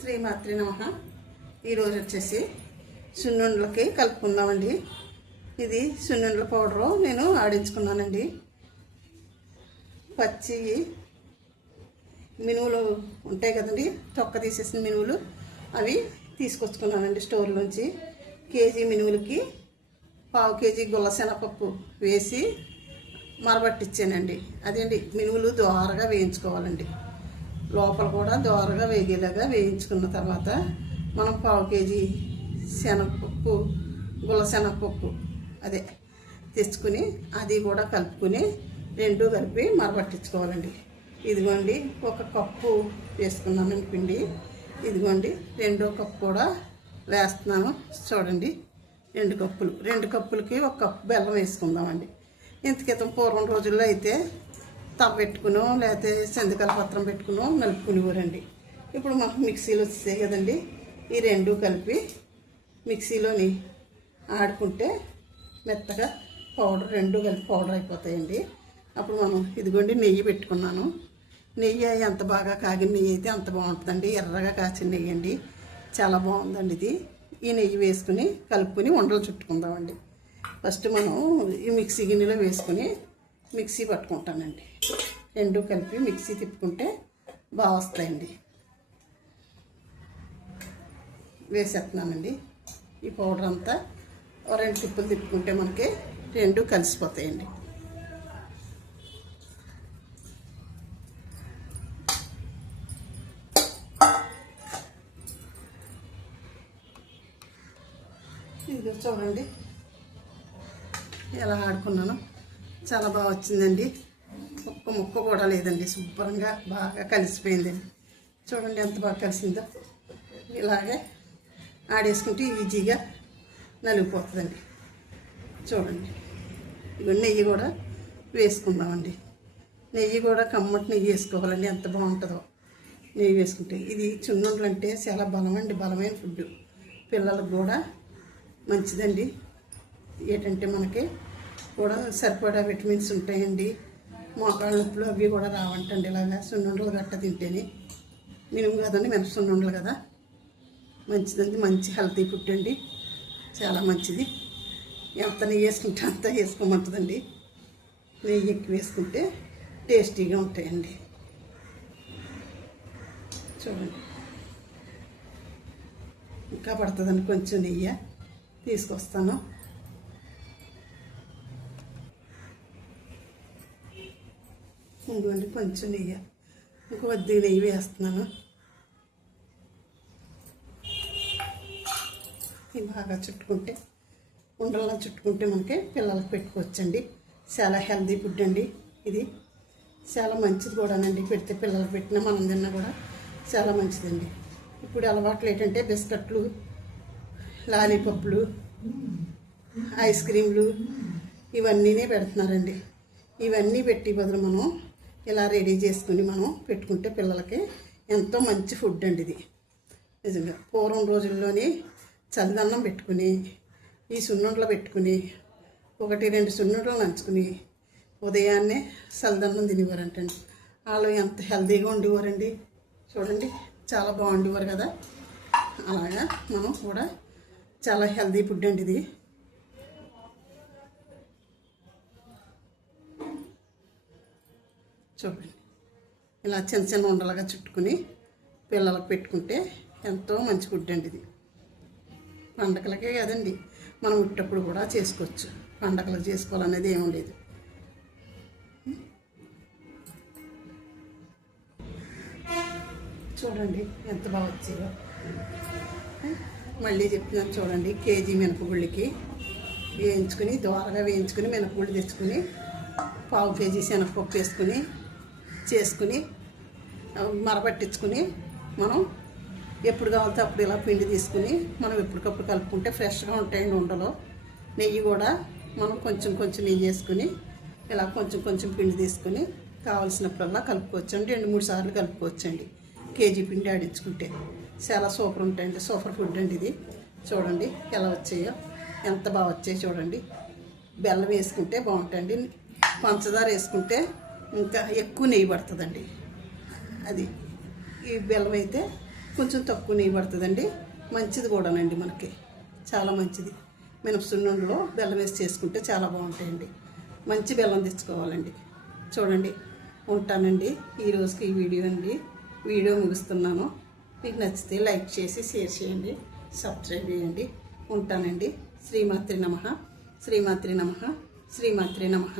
శ్రీమాత్రి నమః. ఈరోజు వచ్చేసి సున్నుండలకి కలుపుకుందామండి. ఇది సున్నుండల పౌడరు నేను ఆడించుకున్నానండి. పచ్చి మినువులు ఉంటాయి కదండి, తొక్క తీసేసిన మినువులు అవి తీసుకొచ్చుకున్నానండి స్టోర్లోంచి. కేజీ మినువులకి పావు కేజీ గుల్లశనగపప్పు వేసి మరబట్టించానండి. అదేంటి మినువులు దోరగా వేయించుకోవాలండి. లోపల కూడా దోరగా వేగేలాగా వేయించుకున్న తర్వాత మనం పావు కేజీ శనగపప్పు గుల్లశనగపప్పు అదే తెచ్చుకుని అది కూడా కలుపుకుని రెండు కలిపి మరబట్టించుకోవాలండి. ఇదిగోండి ఒక కప్పు వేసుకున్నానండి పిండి. ఇదిగోండి రెండో కప్పు కూడా వేస్తున్నాను. చూడండి రెండు కప్పులకి ఒక కప్పు బెల్లం వేసుకుందామండి. ఇంతకితం పూర్వం రోజుల్లో అయితే తవ్వ పెట్టుకునో లేకపోతే సందికాల పత్రం పెట్టుకునో నలుపుకునేవారండి. ఇప్పుడు మనకు మిక్సీలు వచ్చాయి కదండి, ఈ రెండు కలిపి మిక్సీలోని ఆడుకుంటే మెత్తగా పౌడర్ రెండు కలిపి పౌడర్ అయిపోతాయండి. అప్పుడు మనం ఇదిగోండి నెయ్యి పెట్టుకున్నాను. నెయ్యి ఎంత బాగా కాగిన నెయ్యి అయితే అంత బాగుంటుందండి. ఎర్రగా కాచిన నెయ్యి అండి, చాలా బాగుందండి ఇది. ఈ నెయ్యి వేసుకుని కలుపుకొని ఉండలు చుట్టుకుందామండి. ఫస్ట్ మనం ఈ మిక్సీ గిన్నెలో వేసుకుని మిక్సీ పట్టుకుంటానండి. రెండు కలిపి మిక్సీ తిప్పుకుంటే బాగా వస్తాయండి. వేసేస్తున్నానండి. ఈ పౌడర్ అంతా రెండు తిప్పులు తిప్పుకుంటే మనకి రెండు కలిసిపోతాయండి. ఇది చూడండి ఎలా ఆడుకున్నాను, చాలా బాగా వచ్చిందండి. ఒక్క ముక్క కూడా లేదండి, శుభ్రంగా బాగా కలిసిపోయిందండి. చూడండి ఎంత బాగా కలిసిందో. ఇలాగే ఆడేసుకుంటే ఈజీగా నలిగిపోతుందండి. చూడండి ఇక నెయ్యి కూడా వేసుకుందామండి. నెయ్యి కూడా కమ్మటి నెయ్యి వేసుకోవాలండి, ఎంత బాగుంటుందో నెయ్యి వేసుకుంటే. ఇది సున్నుండలు అంటే చాలా బలమండి, బలమైన ఫుడ్. పిల్లలకు కూడా మంచిదండి. ఏంటంటే మనకి కూడా సరిపడా విటమిన్స్ ఉంటాయండి. మోకాళ్ళ నొప్పులు అవి కూడా రావంటండి ఇలాగా సున్నుండలు గట్ట తింటేనే. మినుము కదండి, మినప సున్నుండలు కదా, మంచిదండి. మంచి హెల్తీ ఫుడ్ అండి, చాలా మంచిది. ఎంత నెయ్యి వేసుకుంటే అంత వేసుకోమంటుందండి. నెయ్యి ఎక్కువ వేసుకుంటే టేస్టీగా ఉంటాయండి. చూడండి ఇంకా పడుతుందండి, కొంచెం నెయ్యి తీసుకొస్తాను. ఇంకోండి కొంచెం నెయ్యి, కొద్దిగా నెయ్యి వేస్తున్నాను. ఇది బాగా చుట్టుకుంటే ఉండల్లా చుట్టుకుంటే మనకి పిల్లలకు పెట్టుకోవచ్చండి. చాలా హెల్తీ ఫుడ్ అండి. ఇది చాలా మంచిది కూడానండి. పెడితే పిల్లలకు పెట్టినా మనం తిన్నా కూడా చాలా మంచిదండి. ఇప్పుడు అలవాట్లు ఏంటంటే బిస్కెట్లు, లాలీపప్పులు, ఐస్ క్రీమ్లు ఇవన్నీనే పెడుతున్నారండి. ఇవన్నీ పెట్టి బదులు మనం ఇలా రెడీ చేసుకుని మనం పెట్టుకుంటే పిల్లలకి ఎంతో మంచి ఫుడ్ అండి ఇది. నిజంగా పూర్వం రోజుల్లోని చల్లదన్నం పెట్టుకుని ఈ సున్నుండలు పెట్టుకుని 1-2 సున్నుండలు నంచుకుని ఉదయాన్నే చల్లదన్నం తినేవారంటండి. వాళ్ళు ఎంత హెల్తీగా ఉండేవారండి. చూడండి చాలా బాగుండేవారు కదా. అలాగా మనం కూడా చాలా హెల్తీ ఫుడ్ అండి ఇది. చూడండి ఇలా చిన్న చిన్న ఉండలుగా చుట్టుకుని పిల్లలకు పెట్టుకుంటే ఎంతో మంచి ఫుడ్ అండి ఇది. పండగలకే కదండి, మనం ఉట్టప్పుడు కూడా చేసుకోవచ్చు. పండగలకు చేసుకోవాలనేది ఏమీ లేదు. చూడండి ఎంత బాగా వచ్చాయో. మళ్ళీ చెప్తున్నాను చూడండి. కేజీ మినపగుళ్ళకి వేయించుకుని దోరగా వేయించుకుని మినపగుళ్ళు తెచ్చుకుని పావు కేజీ శనగపప్పు వేసుకుని చేసుకుని మరపట్టించుకుని మనం ఎప్పుడు కావాలితే అప్పుడు ఇలా పిండి తీసుకుని మనం ఎప్పటికప్పుడు కలుపుకుంటే ఫ్రెష్గా ఉంటాయండి ఉండలు. నెయ్యి కూడా మనం కొంచెం కొంచెం నెయ్యి వేసుకుని ఇలా కొంచెం కొంచెం పిండి తీసుకుని కావాల్సినప్పుడల్లా కలుపుకోవచ్చండి. 2-3 సార్లు కలుపుకోవచ్చండి. కేజీ పిండి ఆడించుకుంటే చాలా సూపర్ ఉంటాయండి. సూపర్ ఫుడ్ అండి ఇది. చూడండి ఎలా వచ్చాయో, ఎంత బాగా వచ్చాయి చూడండి. బెల్లం వేసుకుంటే బాగుంటాయండి, పంచదార వేసుకుంటే ఇంకా ఎక్కువ నెయ్యి పడుతుందండి. అది ఈ బెల్లం అయితే కొంచెం తక్కువ నెయ్యి పడుతుందండి. మంచిది కూడానండి, మనకి చాలా మంచిది. మినపసున్నుండలో బెల్లం వేసి చేసుకుంటే చాలా బాగుంటాయండి. మంచి బెల్లం తెచ్చుకోవాలండి. చూడండి, ఉంటానండి. ఈ రోజుకి ఈ వీడియో ముగిస్తున్నాను. మీకు నచ్చితే లైక్ చేసి షేర్ చేయండి, సబ్స్క్రైబ్ చేయండి. ఉంటానండి. శ్రీమాత్రి నమః, శ్రీమాత్రి నమః, శ్రీమాత్రి నమః.